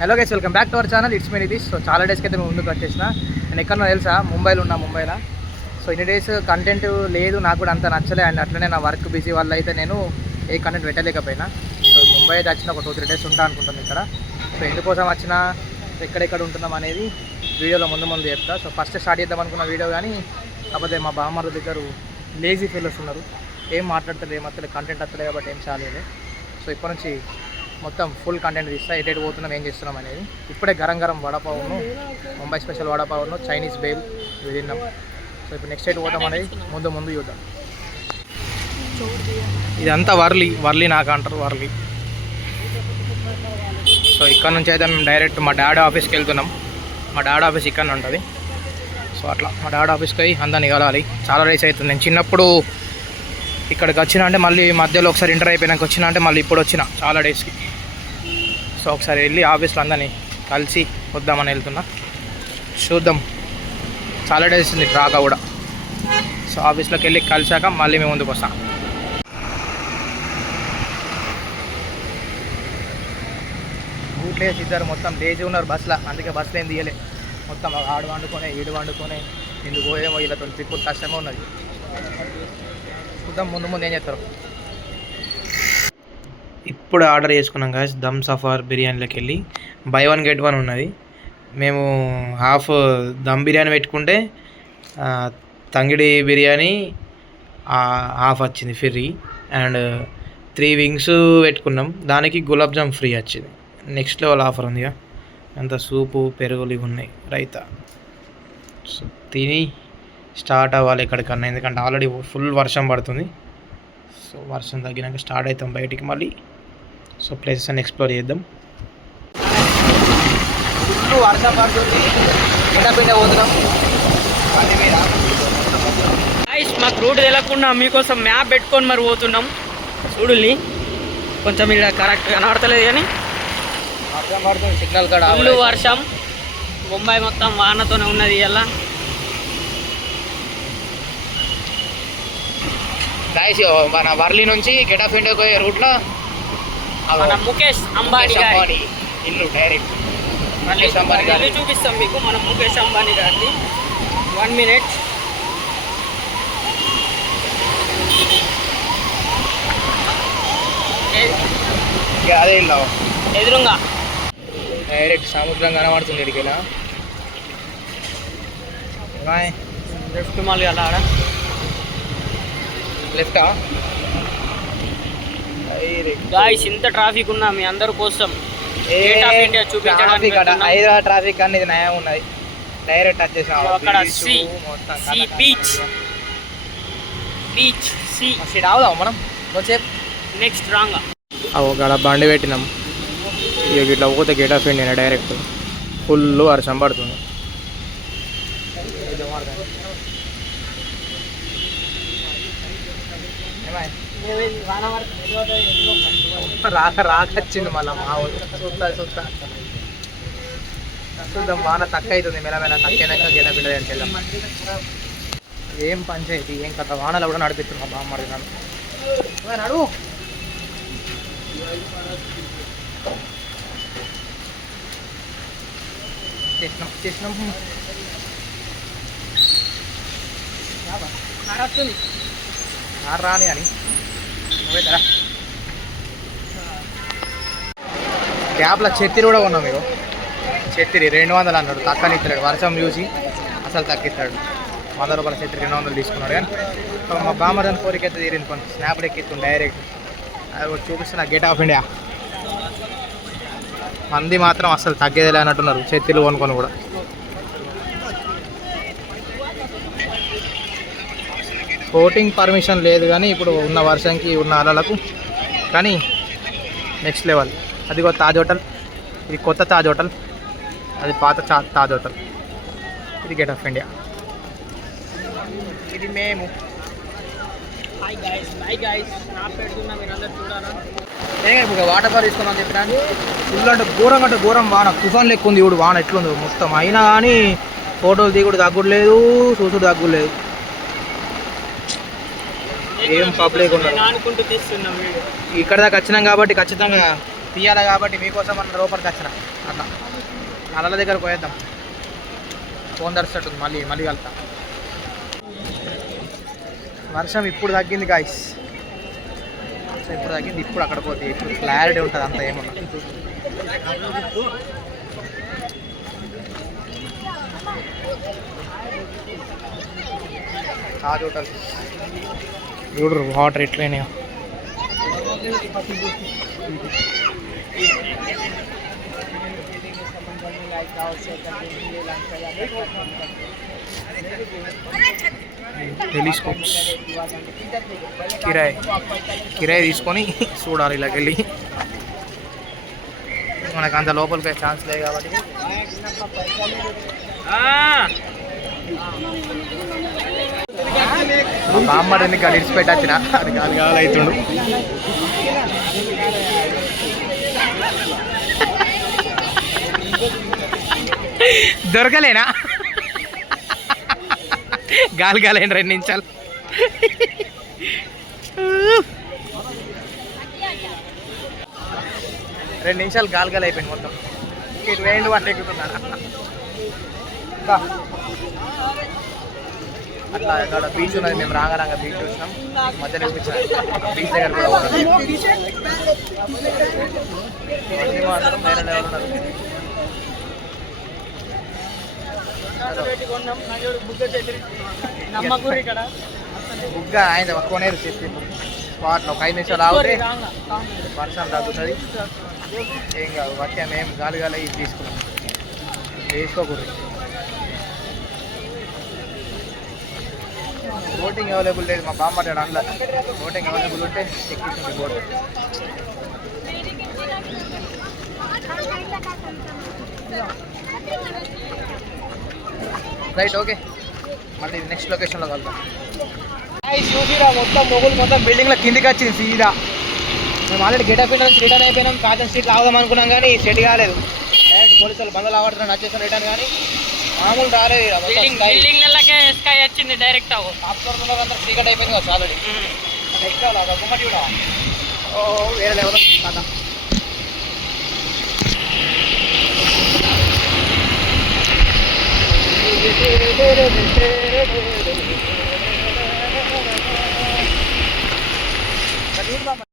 Hello guys, welcome back to our channel. It's me Nitish. So చాలా డేస్కి అయితే మేము ముందుకు వచ్చేసిన. నేను ఎక్కడో తెలుసా, ముంబైలో సో ఇన్ని డేస్ కంటెంట్ లేదు, నాకు కూడా అంత నచ్చలే. అండ్ అట్లనే నా వర్క్ బిజీ వల్ల అయితే నేను ఏ కంటెంట్ పెట్టలేకపోయినా. సో ముంబై అయితే వచ్చిన ఒక 2-3 డేస్ ఉంటా అనుకుంటాను ఇక్కడ. సో ఎందుకోసం వచ్చినా, ఎక్కడెక్కడ ఉంటున్నాం అనేది వీడియోలో ముందు చెప్తా. సో ఫస్ట్ స్టార్ట్ చేద్దాం అనుకున్న వీడియో, కానీ కాకపోతే మా బామ్మల దగ్గర లేజీ ఫీల్స్ ఉన్నారు, ఏం మాట్లాడతారు, ఏమత్తలేదు, కంటెంట్ వస్తలేదు కాబట్టి ఏం చాలేదు. సో ఇప్పటి నుంచి మొత్తం ఫుల్ కంటెంట్ తీస్తా, ఎటు పోతున్నాం, ఏం చేస్తున్నాం అనేది. ఇప్పుడే గరం వడపావును, ముంబై స్పెషల్ వడపావును, చైనీస్ బేల్ ఇవి తిన్నాం. సో ఇప్పుడు నెక్స్ట్ ఎటు పోతాం అనేది ముందు చూద్దాం. ఇదంతా వర్లీ నాకు అంటారు, వర్లీ. సో ఇక్కడ నుంచి అయితే మేము డైరెక్ట్ మా డాడీ ఆఫీస్కి వెళ్తున్నాం. మా డాడీ ఆఫీస్ ఇక్కడ ఉంటుంది. సో అట్లా మా డాడీ ఆఫీస్కి పోయి అందరిని కలాలి. చాలా రేస్ అవుతుంది. నేను చిన్నప్పుడు ఇక్కడికి వచ్చిన అంటే మళ్ళీ మధ్యలో ఒకసారి ఇంటర్ అయిపోయినాక వచ్చిన అంటే మళ్ళీ ఇప్పుడు వచ్చిన చాలా డేస్కి. సో ఒకసారి వెళ్ళి ఆఫీస్లో అందరినీ కలిసి వద్దామని వెళ్తున్నా. చూద్దాం, చాలా డేస్ ఉంది రాక కూడా. సో ఆఫీస్లోకి వెళ్ళి కలిసాక మళ్ళీ మేము ముందుకు వస్తాం. బూట్లేసి ఇద్దరు మొత్తం లేజీ ఉన్నారు బస్సులో, అందుకే బస్సులో ఏం తీయలే. మొత్తం ఆడు వండుకొని ఈడు వండుకొని ఎందుకు ఏమో వీళ్ళతో ట్రిప్పులు కష్టమే ఉన్నది. చూద్దాం ముందు ఏం చేస్తారు. ఇప్పుడు ఆర్డర్ చేసుకున్నాం గాయస్, దమ్ సఫార్ బిర్యానీలోకి వెళ్ళి బై 1 get 1 ఉన్నది. మేము హాఫ్ దమ్ బిర్యానీ పెట్టుకుంటే తంగిడి బిర్యానీ హాఫ్ వచ్చింది ఫ్రీ. అండ్ 3 wings పెట్టుకున్నాం, దానికి గులాబ్ జామ్ ఫ్రీ వచ్చింది. నెక్స్ట్ లెవెల్ ఆఫర్ ఉంది. అంత సూపు పెరుగులు ఇవి ఉన్నాయి, రైతా. సో తిని స్టార్ట్ అవ్వాలి ఎక్కడికన్నా, ఎందుకంటే ఆల్రెడీ ఫుల్ వర్షం పడుతుంది. సో వర్షం తగ్గినాక స్టార్ట్ అవుతాం బయటికి మళ్ళీ. సో ప్లేసెస్ అన్ని ఎక్స్ప్లోర్ చేద్దాం. ఫుల్ వర్షం పడుతుంది, పిండ పోతున్నాం. మాకు రూట్ తెలియకుండా మీకోసం మ్యాప్ పెట్టుకొని మరి పోతున్నాం. చూడుల్ని కొంచెం ఇక్కడ కరెక్ట్ కనబడతలేదు, కానీ వర్షం పడుతుంది, సిగ్నల్ కాడ ఫుల్ వర్షం. ముంబై మొత్తం వానతోనే ఉన్నది ఇలా. మన వర్లీ నుంచి గేట్ ఆఫ్ ఇండియా పోయే రూట్లో మన ముఖేష్ అంబానీ ఇల్లు డైరెక్ట్ ఇల్లు చూపిస్తాం మీకు. మన ముఖేష్ అంబానీ గారిది. 1 minute. అదే ఇల్లు ఎదురుగా డైరెక్ట్ సముద్రం కనబడుతుంది. ఇడికెలా లెఫ్ట్ మళ్ళీ అలా ఆడ లెఫ్టా. గాయ్స్ ఇంత ట్రాఫిక్ ఉన్నా మీ అందరి కోసం చూపించడానికి. హైదరాబాద్ ట్రాఫిక్ అన్ని ఇది నయం ఉన్నది, డైరెక్ట్ వచ్చేసాం. అక్కడ సీ బీచ్ సీ రావుదాం మనం కొంచెం నెక్స్ట్ రాంగ్. అక్కడ బండి పెట్టినాం, ఇక ఇట్లా పోతే gate of India direct. Full వర్షం పడుతుంది. రాకొచ్చింది మళ్ళీ మా ఊరు. చూద్దాం, వాన తక్కువ అవుతుంది, మెల్లమెల్ల తక్కువైనాక గేట పిల్ల దగ్గరికి వెళ్దాం. ఏం పంచాయతీ ఏం కథ, వానలో కూడా నడిపిస్తున్నాం బామ్మడి నన్ను నడువు. చేసినాం రాని అని నువ్వేతరా. గ్యాప్లో చెత్తిరి కూడా కొన్నాం. మీరు చెత్తిరి 200 అన్నాడు, తక్కువ ఇస్తాడు. వర్షం చూసి అసలు తగ్గిస్తాడు. 100 రూపాయల చెత్తిరి 200 తీసుకున్నాడు. కానీ మా బామ్మదని కోరికైతే తీరింది. కొంచెం స్నాప్లు ఎక్కిస్తుంది డైరెక్ట్. అది చూపిస్తున్నా గేట్ ఆఫ్ ఇండియా. మంది మాత్రం అసలు తగ్గేదిలే అన్నట్టున్నారు చెత్తిలు కొనుక్కొని కూడా. బోటింగ్ పర్మిషన్ లేదు, కానీ ఇప్పుడు ఉన్న వర్షంకి ఉన్న అలలకు కానీ నెక్స్ట్ లెవెల్. అదిగో తాజ్ హోటల్, ఇది కొత్త తాజ్ హోటల్, అది పాత తాజ్ హోటల్. ఇది గేట్ ఆఫ్ ఇండియా. ఇది మేము. ఇప్పుడు వాటర్ ఫాల్ తీసుకున్నాను చెప్పినా. ఫుల్ అంటే ఘోరం వాన, తుఫాన్ లెక్క ఉంది. ఇప్పుడు వాన ఎట్లుంది మొత్తం. అయినా కానీ ఫోటోలు దిగుడు తగ్గుడు లేదు, చూసుడు తగ్గుడు లేదు. ఏం పబ్లిక్ ఉన్నారు. ఇక్కడ దాకా వచ్చినాం కాబట్టి ఖచ్చితంగా తీయాలి కాబట్టి మీకోసం అన్న లోపలికి వచ్చిన అట్లా అలల దగ్గర పోయేద్దాం. ఫోన్ దర్శట్టుంది, మళ్ళీ మళ్ళీ వెళ్తా. వర్షం ఇప్పుడు తగ్గింది గాయస్, ఇప్పుడు తగ్గింది. ఇప్పుడు అక్కడ పోతే ఇప్పుడు క్లారిటీ ఉంటుంది అంత ఏమన్నా. తాజ్ హోటల్ చూడరు వాటర్ ఎట్లయినాయో. టెలిస్కోప్స్ కిరాయి తీసుకొని చూడాలి ఇలాగ వెళ్ళి. మనకు అంత లోపలికి ఛాన్స్ లేదు కాబట్టి బామ్మడిని కలిసి పెట్టచ్చిన అది కాలు అవుతుండు. దొరకలేనా? గాలి గాలైన 2 నిమిషాలు. గాలి గాలి అయిపోయింది మొత్తం. ఇటు వేయండి వాటి ఎక్కుతున్నాను అట్లా. ఇక్కడ బీచ్ ఉన్నది, మేము రాగా బీచ్ చూసినాం. మధ్యలో చూపించాను బీచ్ దగ్గర కూడా మాత్రం వేరే లెవెల్ ఉన్నారు. బుగ్గ ఆయన కొనేరు చెప్పి స్పాట్లో ఒక 5 నిమిషాలు ఆగితే వర్షం తగ్గుతుంది. ఏం కాదు, వర్షం ఏం గాలి గాలి ఇది తీసుకున్నాం. వేసుకోకూడదు. బోటింగ్ అవైలబుల్ లేదు, మా బామ్మటాడు అందులో. బోటింగ్ అవైలబుల్ ఉంటే ఎక్కిస్తుంది బోట్. Right, okay. మళ్ళీ నెక్స్ట్ లొకేషన్లో కలుద్దాం. చూసిరా మొత్తం మొగులు మొత్తం బిల్డింగ్లో కిందికి వచ్చింది సీదా. మేము ఆల్రెడీ గెటప్ నుంచి రిటర్న్ అయిపోయినాం. కాజన్ స్ట్రీట్ ఆగుదాం అనుకున్నాం కానీ సెట్ కాలేదు. డైరెక్ట్ పోలీసు వాళ్ళు బందలు ఆడుతున్నారు, వచ్చేసాం రిటర్న్. కానీ మామూలు రాలేదు. స్కై వచ్చింది డైరెక్ట్. ఆపుతున్నారు అందరూ, చీకట్ అయిపోయింది కదా ఆల్రెడీ. ఎక్కాలి గుమ్మటి కూడా. ఓ వేరే లెవెల్ కదా.